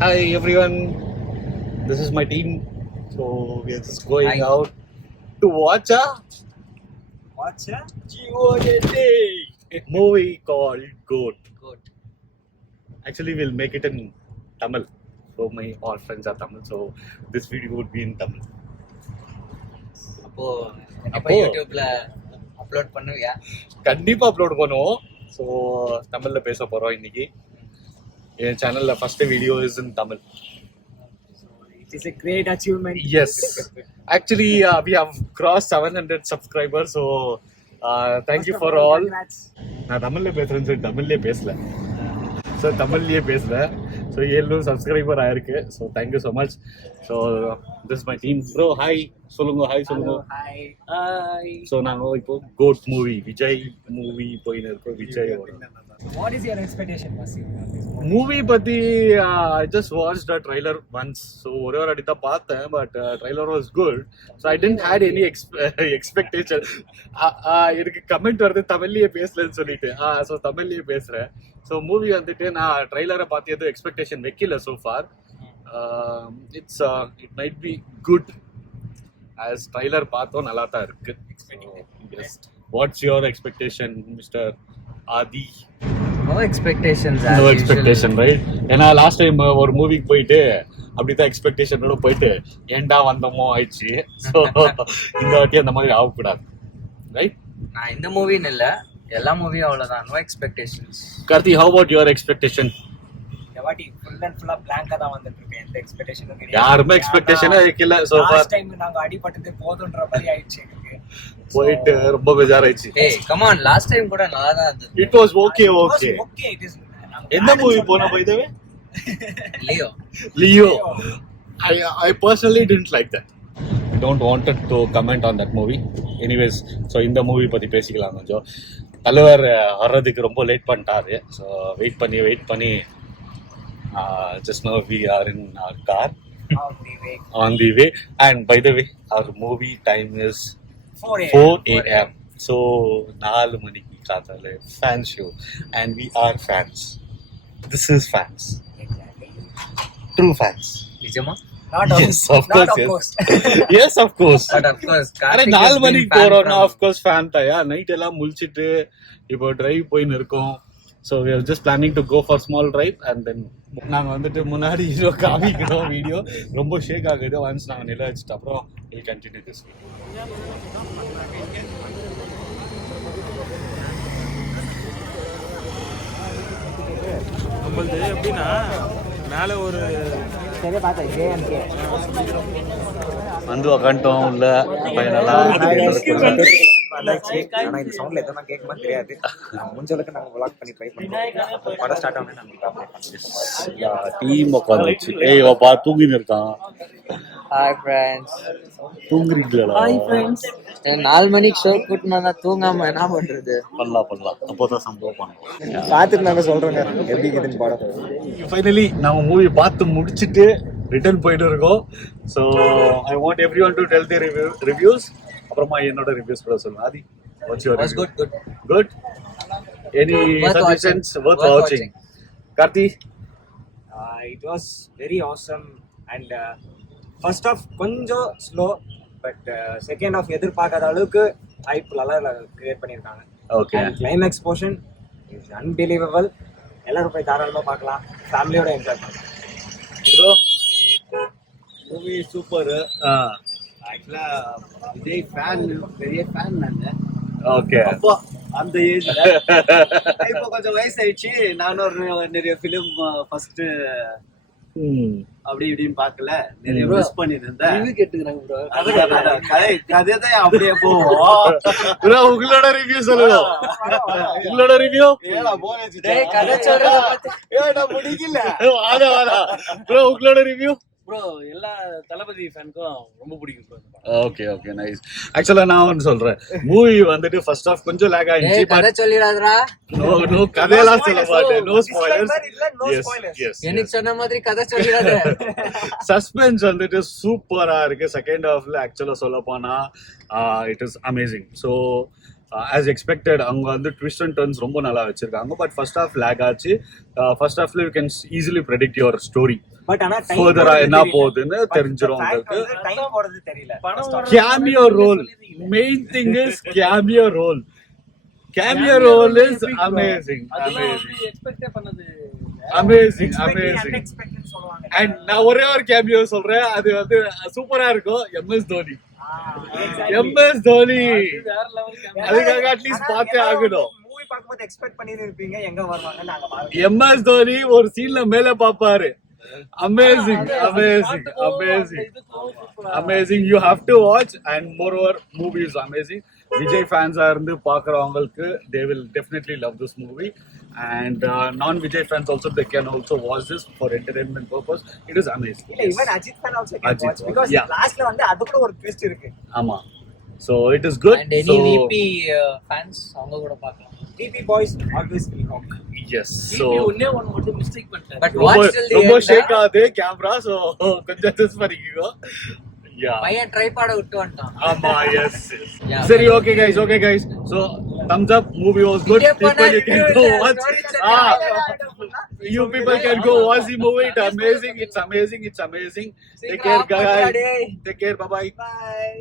Hi everyone, this is my team. So we are just going Hi. out to watch a movie called Goat. Good. Actually, we'll make it in Tamil. So my all friends are Tamil. So this video would be in Tamil. அப்போ கண்டிப்பா அப்போ- யூடியூப்ல upload பண்ணுவியா? கண்டிப்பா upload பண்ணுவோம். So தமிழ்ல பேச போறோம் இன்னைக்கு. என் சேனல்ல first video is in Tamil. It is a great achievement. Yes. Actually, we have crossed 700 subscribers. So thank you for all. Congrats. நான் தமிழ்ல பேசுறேன்னு சொல்லி தமிழ்லயே பேசல. ஸோ தமிழ்லயே பேசல. ஸோ 700 சப்ஸ்கிரைபர் ஆயிருக்கு. So thank you so much. So this my team. Bro hi சொல்லுங்க, ஹாய் சொல்லுங்க. Hi. Hi. ஸோ நாங்கள் இப்போ கோட் மூவி, விஜய் மூவி போயின்னு இருக்கோம். Vijay What is your expectation, Vasim? Movie பத்தி I just watched a trailer once. So ஒரே ஒரு அடி தான் பார்த்தேன். But trailer was good. So I didn't had any expectation. எனக்கு கமெண்ட் வருது தமிழ்லயே பேசலன்னு சொல்லிட்டு. ஸோ தமிழ்லயே பேசுறேன். ஸோ மூவி வந்துட்டு நான் ட்ரைலரை பார்த்து எதுவும் எக்ஸ்பெக்டேஷன் வைக்கல so far. It might be good. As trailer பார்த்தோம் நல்லா தான் இருக்கு. What's your expectation mister Aadhi? No expectations. No expectation right. ஏன்னா லாஸ்ட் டைம் ஒரு மூவிக்கு போயிட்டு அப்படிதான் எக்ஸ்பெக்டேஷனோட போயிட்டு ஏன்டா வந்தோமோ ஆயிடுச்சு. ஸோ இந்த வாட்டி அந்த மாதிரி ஆகக்கூடாது ரைட். நான் இந்த மூவின்னு இல்ல, எல்லா மூவியும் அவ்வளவுதான். No expectations. Karthi, how about your expectation? இந்த வாட்டி full and full blank-ஆ தான் வந்துட்டு இருக்கு. எந்த expectation-ம் கிடையாது. யாருமே எக்ஸ்பெக்டேஷனே வைக்கல so far. Last time நாங்க அடிபட்டது போதுன்ற மாதிரி ஆயிடுச்சு எனக்கு. போயிட்டு ரொம்ப பெஜாராயிடுச்சு. ஏய் கம் ஆன், லாஸ்ட் டைம் கூட நல்லா தான் இருந்தது. It was okay. It was Okay. okay. It is எந்த மூவி போன by the way? Leo. Leo. I personally didn't like that. I don't wanted to comment on that movie. Anyways, so இந்த movie பத்தி பேசிக்கலாம் கொஞ்சம். தலைவர் வர்றதுக்கு ரொம்ப late பண்ணிட்டாரு. ஸோ வெயிட் பண்ணி just now we are in our car on the way. on the way, and by the way our movie time is 4 4 a.m. so 4 மணிக்கு காத்தால fan show and we are fans. This is fans, Exactly. true fans. நிஜமா? Not of, Yes, of not course, of yes. course. Yes, of course. But of course அரே 4 மணிக்கு போறோம்னா of course fan தாயா. Night எல்லாம் முழிச்சிட்டு இப்போ drive போயின்னு இருக்கோம். So we are just planning to go for small drive and then நாங்க வந்துட்டு முன்னாடி ஹீரோ காமிக்கிறோம். வீடியோ ரொம்ப ஷேக் ஆகுது. ஒன்ஸ் நாங்க நில வச்சுட்டு அப்புறம் we'll continue this video. நம்மளது எப்படின்னா மேலே ஒரு சரி பார்த்தேன் JMK. வந்து உக்காண்டோம் உள்ள ஃபைனலா வந்தாச்சு. ஆனா இந்த சவுண்ட்ல எதனா கேட்குமா தெரியாது. முடிஞ்ச அளவுக்கு நாங்க vlog பண்ணி ட்ரை பண்றோம். படம் ஸ்டார்ட் ஆனே நாங்க பார்ப்போம். டீம் உட்காந்துச்சு. ஏய் அப்பா தூங்கின்னு இருக்கான். Hi friends. தூங்குறீங்களா? 4 மணிக்கு ஷோ கூட்டினா தூங்காம என்ன பண்றது? பண்ணலாம் அப்போதான் சம்பவம் பண்ணுவோம். பார்த்துட்டு நாங்க சொல்றோங்க எப்படி இருக்குதுன்னு படம். ஃபைனலி நம்ம மூவி பார்த்து முடிச்சிட்டு ரிட்டர்ன் போயிட்டு இருக்கோம். So I want every one to tell the reviews. அப்புறமா என்னோட ரிவ்யூஸ் கூட சொல்லுங்க. Aadhi, what's your was good good. Good. Any Worth suggestions watching. Worth Worth வாட்சிங்? Karthi? It was very awesome and first half கொஞ்சம் slow but second half எதிர்பார்க்காத அளவுக்கு hype நல்லா create பண்ணிருக்காங்க. Okay. And climax portion is unbelievable. எல்லாரும் போய் தாராளமா பார்க்கலாம். ஃபேமிலியோட என்ஜாய் பண்ணலாம். Bro movie super. ஆக்சுவலா விஜய் ஃபேன், பெரிய ஃபேன் நானு. ஓகே. அப்போ அந்த ஏஜ்ல இப்போ கொஞ்சம் வயசாயிடுச்சு. நானும் நிறைய ஃபிலிம் ஃபர்ஸ்ட் அப்படி இப்படின்னு பார்க்கல, நிறைய மிஸ் பண்ணிருந்தேன். கதை தான் அப்படியே போவோம். ப்ரோ உங்களோட ரிவ்யூ சொல்லுங்க. உங்களோட ரிவ்யூ? ஏடா போனேச்சு. டேய் கதை சொல்றத பத்தி ஏடா முடிக்கல. வாடா ப்ரோ உங்களோட ரிவ்யூ? ப்ரோ எல்லா தளபதி ஃபேனுக்கும் ரொம்ப பிடிக்கும் ப்ரோ. Okay nice. ஆக்சுவலா நான் ஒன்னு சொல்றேன். மூவி வந்துட்டு ஃபர்ஸ்ட் ஹாஃப் கொஞ்சம் லேக் ஆயிடுச்சு. ஏய் கதை சொல்லிடாதடா. நோ கதையெல்லாம் சொல்ல மாட்டேன். No spoilers. Disclaimer இல்ல, no எஸ் spoilers. எஸ். எனக்கு சொன்ன மாதிரி கதை சொல்லிடாத. சஸ்பென்ஸ் வந்துட்டு சூப்பரா இருக்கு. செகண்ட் ஹாஃப்ல ஆக்சுவலா சொல்ல போனா it is amazing. So as expected அவங்க வந்து ட்விஸ்ட் அண்ட் டர்ன்ஸ் ரொம்ப நல்லா வச்சிருக்காங்க. பட் ஃபர்ஸ்ட் ஹாஃப் லேக் ஆச்சு. ஃபர்ஸ்ட் ஹாஃப்ல you can easily predict your story. But ஆனா further என்ன போகுதுன்னு தெரிஞ்சிரும் உங்களுக்கு. டைம் போறது தெரியல. Cameo role, main thing is cameo role. Cameo role is amazing. எக்ஸ்பெக்டே பண்ணது Amazing. Unexpected சொல்லுவாங்க. And நான் ஒரே ஒரு கேமியோ சொல்றேன், அது வந்து சூப்பரா இருக்கும். எம்எஸ் தோனி. எம்எஸ் தோனி வேற லெவல் அதுக்காக அட்லீஸ்ட் பார்த்தே ஆகணும். மூவி பார்க்கும்போது எக்ஸ்பெக்ட் பண்ணி இருப்பீங்க எங்க வருவாங்க நாங்க பாருங்க. எம்எஸ் தோனி ஒரு சீன்ல மேல பாப்பாரு. Amazing. You have to watch, and moreover movie is amazing. Vijay fans are இருந்து பாக்குறவங்களுக்கு they will definitely love this movie, and non Vijay fans also, they can also watch this for entertainment purpose. It is amazing. இல்ல even Ajit fan also can Ajit watch fan, because yeah. lastல வந்து அதுக்குள்ள ஒரு twist இருக்கு. ஆமா, so it is good. And any So, VP fans அவங்க கூட பார்க்கலாம். TP boys always will talk. yes, So so ஒண்ணே ஒன்னு மட்டும் மிஸ்டேக் பண்ணிட்டேன். But watch till the ரொம்ப end. ஷேக் ஆகுது கேமரா, so கொஞ்சம் adjust பண்ணிக்கோ. Yeah. பையன் ட்ரைபாட விட்டு வந்துட்டான். ஆமா, yes. Yeah. Seri, okay guys. So thumbs up, movie was good. Video People, you can go பண்ணா watch. story You people can go watch the movie. It's amazing. Take care, guys. Take care. Bye bye. Bye.